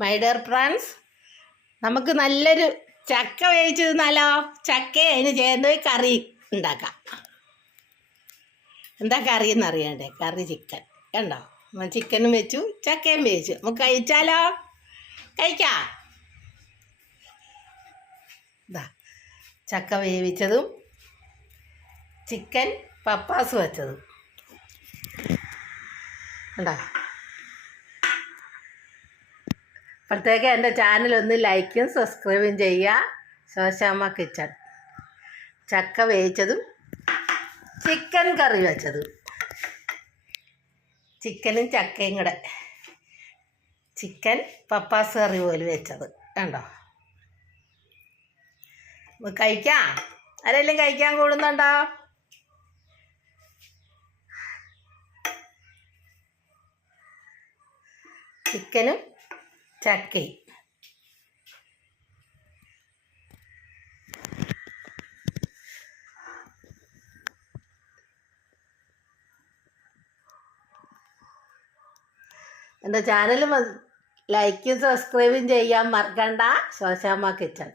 My dear friends, നമുക്ക് നല്ലൊരു ചക്ക വേവിച്ച് തിന്നാലോ. ചക്ക അതിന് ചേർന്ന് കറി ഉണ്ടാക്കാം. എന്താ കറി എന്നറിയണ്ടേ? കറി ചിക്കൻ കണ്ടോ. ചിക്കനും വെച്ചു, ചക്കയും വേവിച്ചു. നമുക്ക് കഴിച്ചാലോ? കഴിക്കാം. ഇതാ ചക്ക വേവിച്ചതും ചിക്കൻ പപ്പാസ് വെച്ചതും കണ്ടോ. അപ്പോഴത്തേക്ക് എൻ്റെ ചാനലൊന്ന് ലൈക്കും സബ്സ്ക്രൈബും ചെയ്യുക. ശോശാമ്മ കിച്ചൺ. ചക്ക വേവിച്ചതും ചിക്കൻ കറി വെച്ചതും, ചിക്കനും ചക്കയും കൂടെ ചിക്കൻ പപ്പാസ് കറി പോലെ വെച്ചത് കണ്ടോ. കഴിക്കാം. ആരെങ്കിലും കഴിക്കാൻ കൂടുന്നുണ്ടോ? ചിക്കനും ചക്കയും എൻ്റെ ചാനൽ ലൈക്കും സബ്സ്ക്രൈബും ചെയ്യാൻ മറക്കണ്ട. ശോശാമ്മ കിച്ചൺ.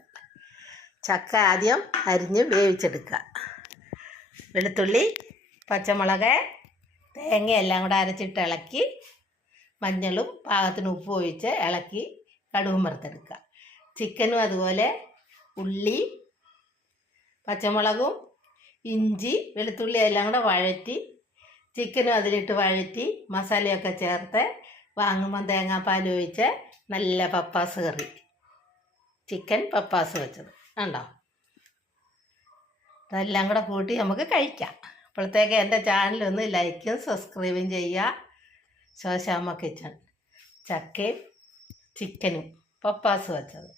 ചക്ക ആദ്യം അരിഞ്ഞ് വേവിച്ചെടുക്കുക. വെളുത്തുള്ളി, പച്ചമുളക്, തേങ്ങ എല്ലാം കൂടെ അരച്ചിട്ട് ഇളക്കി, മഞ്ഞളും പാകത്തിന് ഉപ്പ് ഒഴിച്ച് ഇളക്കി കടുകും വറുത്തെടുക്കുക. ചിക്കനും അതുപോലെ ഉള്ളി, പച്ചമുളകും, ഇഞ്ചി, വെളുത്തുള്ളി എല്ലാം കൂടെ വഴറ്റി ചിക്കനും അതിലിട്ട് വഴറ്റി മസാലയൊക്കെ ചേർത്ത് വാങ്ങുമ്പം തേങ്ങാപ്പാൽ ഒഴിച്ച് നല്ല പപ്പാസ് കറി, ചിക്കൻ പപ്പാസ് വെച്ചത് കണ്ടോ. അതെല്ലാം കൂടെ കൂട്ടി നമുക്ക് കഴിക്കാം. അപ്പോഴത്തേക്ക് എൻ്റെ ചാനലൊന്ന് ലൈക്കും സബ്സ്ക്രൈബും ചെയ്യുക. ശോശാമ്മ കിച്ചൺ. ചക്കയും ചിക്കനും പപ്പാസ് വെച്ചത്.